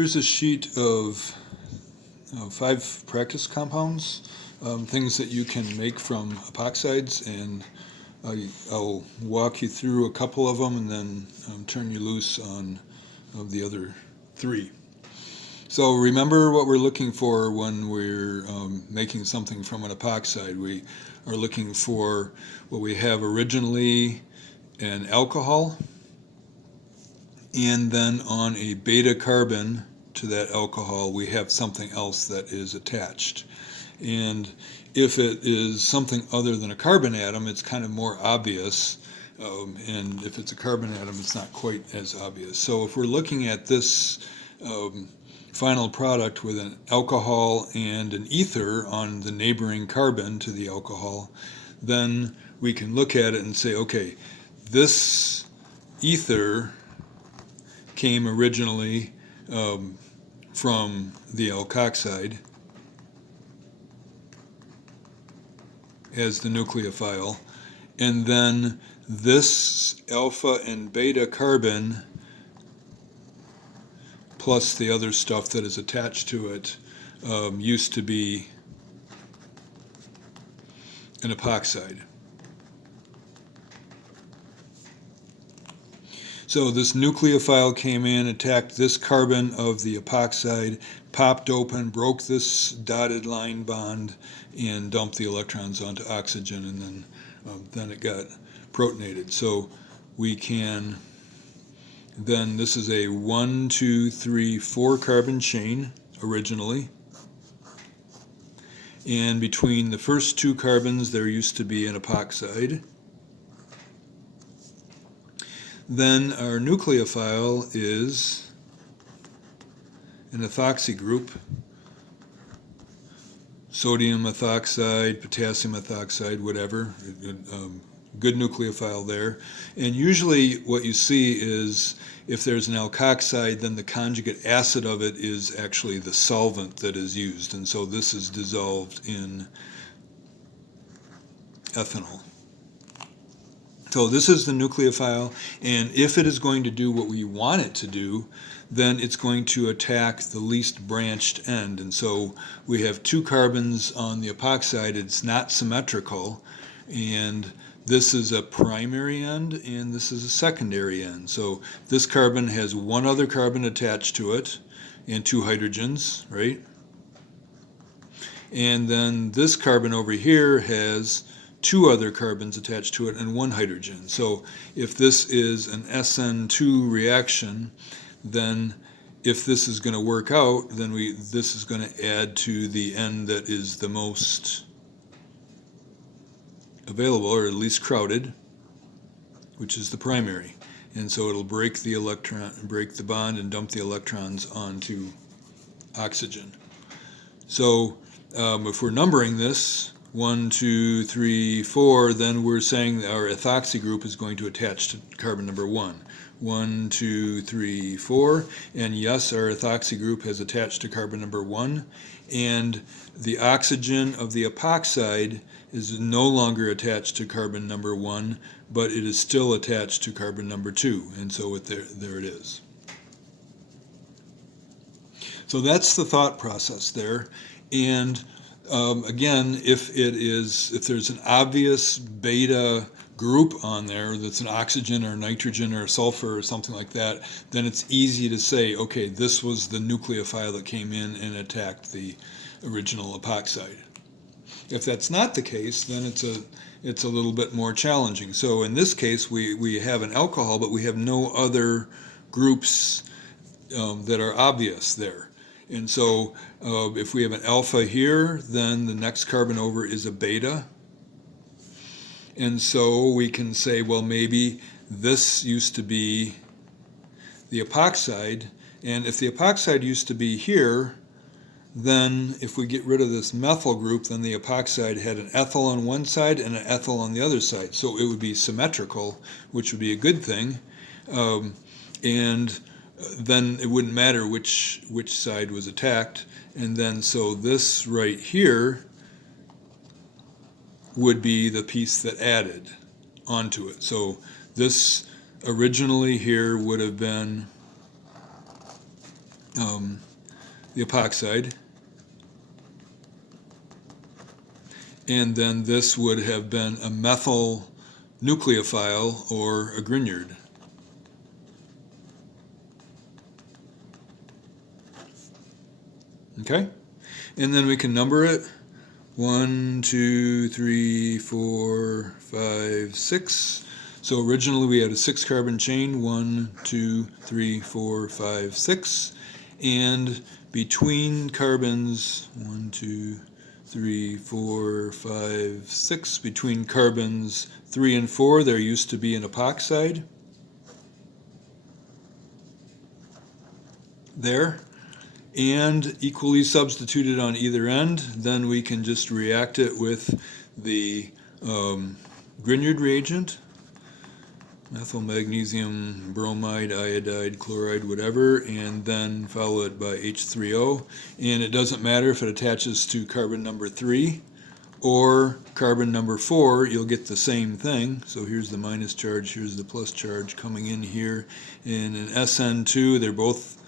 Here's a sheet of 5 practice compounds, things that you can make from epoxides, and I'll walk you through a couple of them and then turn you loose on the other 3. So remember what we're looking for when we're making something from an epoxide. We are looking for what we have originally, an alcohol, and then on a beta carbon to that alcohol we have something else that is attached. And if it is something other than a carbon atom, it's kind of more obvious, and if it's a carbon atom, it's not quite as obvious. So if we're looking at this final product with an alcohol and an ether on the neighboring carbon to the alcohol, then we can look at it and say, okay, this ether came originally from the alkoxide as the nucleophile, and then this alpha and beta carbon plus the other stuff that is attached to it used to be an epoxide. So this nucleophile came in, attacked this carbon of the epoxide, popped open, broke this dotted line bond, and dumped the electrons onto oxygen, and then it got protonated. So we can then, this is a 1, 2, 3, 4 carbon chain originally, and between the first 2 carbons there used to be an epoxide. Then our nucleophile is an ethoxy group, sodium ethoxide, potassium ethoxide, whatever, good nucleophile there. And usually what you see is if there's an alkoxide, then the conjugate acid of it is actually the solvent that is used, and so this is dissolved in ethanol. So this is the nucleophile, and if it is going to do what we want it to do, then it's going to attack the least branched end. And so we have 2 carbons on the epoxide. It's not symmetrical, and this is a primary end and this is a secondary end. So this carbon has 1 other carbon attached to it and 2 hydrogens, right? And then this carbon over here has 2 other carbons attached to it and 1 hydrogen. So if this is an SN2 reaction, then if this is going to work out, then this is going to add to the end that is the most available, or at least crowded, which is the primary. And so it'll break the bond and dump the electrons onto oxygen. So if we're numbering this 1, 2, 3, 4, then we're saying our ethoxy group is going to attach to carbon number 1. 1, 2, 3, 4, and yes, our ethoxy group has attached to carbon number 1, and the oxygen of the epoxide is no longer attached to carbon number 1, but it is still attached to carbon number 2, and so there it is. So that's the thought process there. And again, if there's an obvious beta group on there that's an oxygen or nitrogen or sulfur or something like that, then it's easy to say, okay, this was the nucleophile that came in and attacked the original epoxide. If that's not the case, then it's a little bit more challenging. So in this case, we have an alcohol, but we have no other groups that are obvious there. And so if we have an alpha here, then the next carbon over is a beta. And so we can say, well, maybe this used to be the epoxide. And if the epoxide used to be here, then if we get rid of this methyl group, then the epoxide had an ethyl on one side and an ethyl on the other side. So it would be symmetrical, which would be a good thing. And then it wouldn't matter which side was attacked. And then so this right here would be the piece that added onto it. So this originally here would have been the epoxide, and then this would have been a methyl nucleophile or a Grignard. Okay, and then we can number it. 1, 2, 3, 4, 5, 6. So originally we had a 6-carbon chain, 1, 2, 3, 4, 5, 6. And between carbons, 1, 2, 3, 4, 5, 6, between carbons 3 and 4, there used to be an epoxide there. And equally substituted on either end, then we can just react it with the Grignard reagent, methyl magnesium bromide, iodide, chloride, whatever, and then follow it by H3O. And it doesn't matter if it attaches to carbon number 3 or carbon number 4, you'll get the same thing. So here's the minus charge, here's the plus charge coming in here. And in SN2, they're both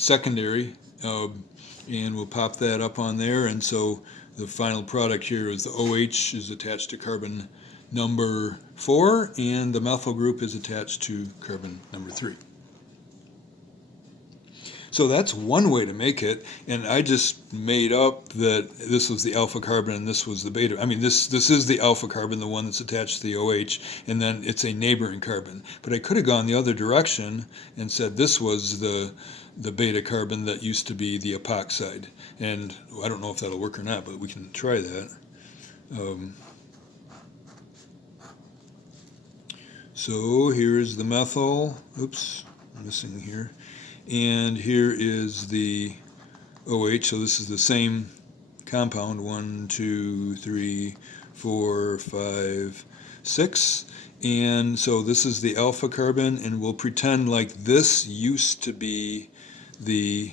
secondary, and we'll pop that up on there, and so the final product here is the OH is attached to carbon number 4 and the methyl group is attached to carbon number 3. So that's one way to make it, and I just made up that this was the alpha carbon and this was the beta. I mean, this is the alpha carbon, the one that's attached to the OH, and then it's a neighboring carbon. But I could have gone the other direction and said this was the beta carbon that used to be the epoxide. And I don't know if that'll work or not, but we can try that. So here's the methyl. Oops, I'm missing here. And here is the OH, so this is the same compound, 1, 2, 3, 4, 5, 6. And so this is the alpha carbon, and we'll pretend like this used to be the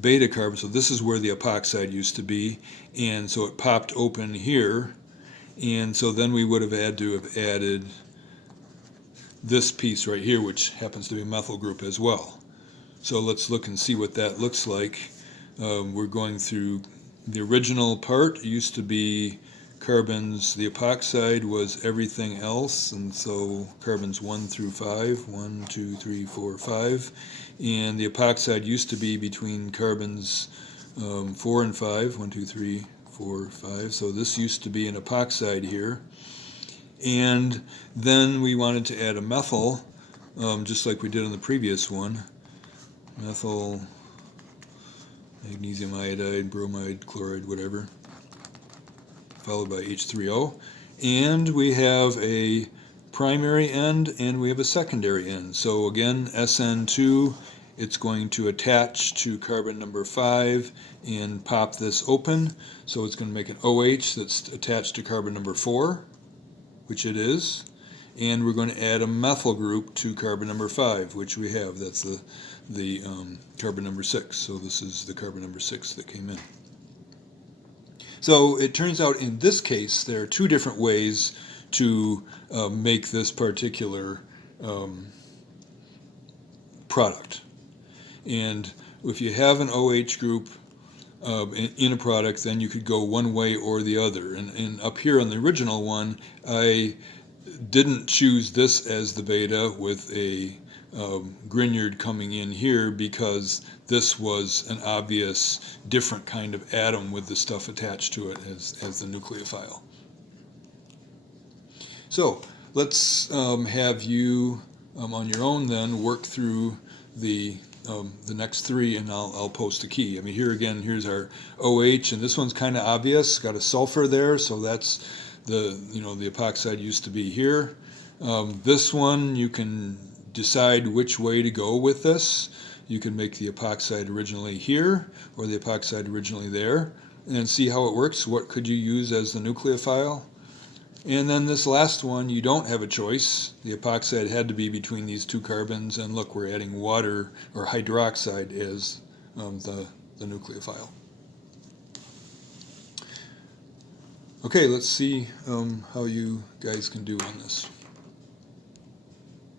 beta carbon. So this is where the epoxide used to be, and so it popped open here. And so then we would have had to have added this piece right here, which happens to be a methyl group as well. So let's look and see what that looks like. We're going through the original part. It used to be carbons, the epoxide was everything else, and so carbons 1 through 5, 1, 2, 3, 4, 5. And the epoxide used to be between carbons 4 and 5, 1, 2, 3, 4, 5. So this used to be an epoxide here. And then we wanted to add a methyl, just like we did on the previous one. Methyl, magnesium iodide, bromide, chloride, whatever, followed by H3O. And we have a primary end and we have a secondary end. So again, SN2, it's going to attach to carbon number 5 and pop this open. So it's going to make an OH that's attached to carbon number 4, which it is. And we're going to add a methyl group to carbon number 5, which we have. That's the carbon number 6. So this is the carbon number 6 that came in. So it turns out in this case there are two different ways to make this particular product. And if you have an OH group in a product, then you could go one way or the other. And up here on the original one, I didn't choose this as the beta with a Grignard coming in here because this was an obvious different kind of atom with the stuff attached to it as the nucleophile. So let's have you on your own then work through the next three, and I'll post a key. I mean, here again, here's our OH, and this one's kind of obvious. Got a sulfur there, so that's the epoxide used to be here. This one, you can decide which way to go with this. You can make the epoxide originally here or the epoxide originally there and see how it works. What could you use as the nucleophile? And then this last one, you don't have a choice. The epoxide had to be between these two carbons, and look, we're adding water or hydroxide as the nucleophile. Okay, let's see how you guys can do on this.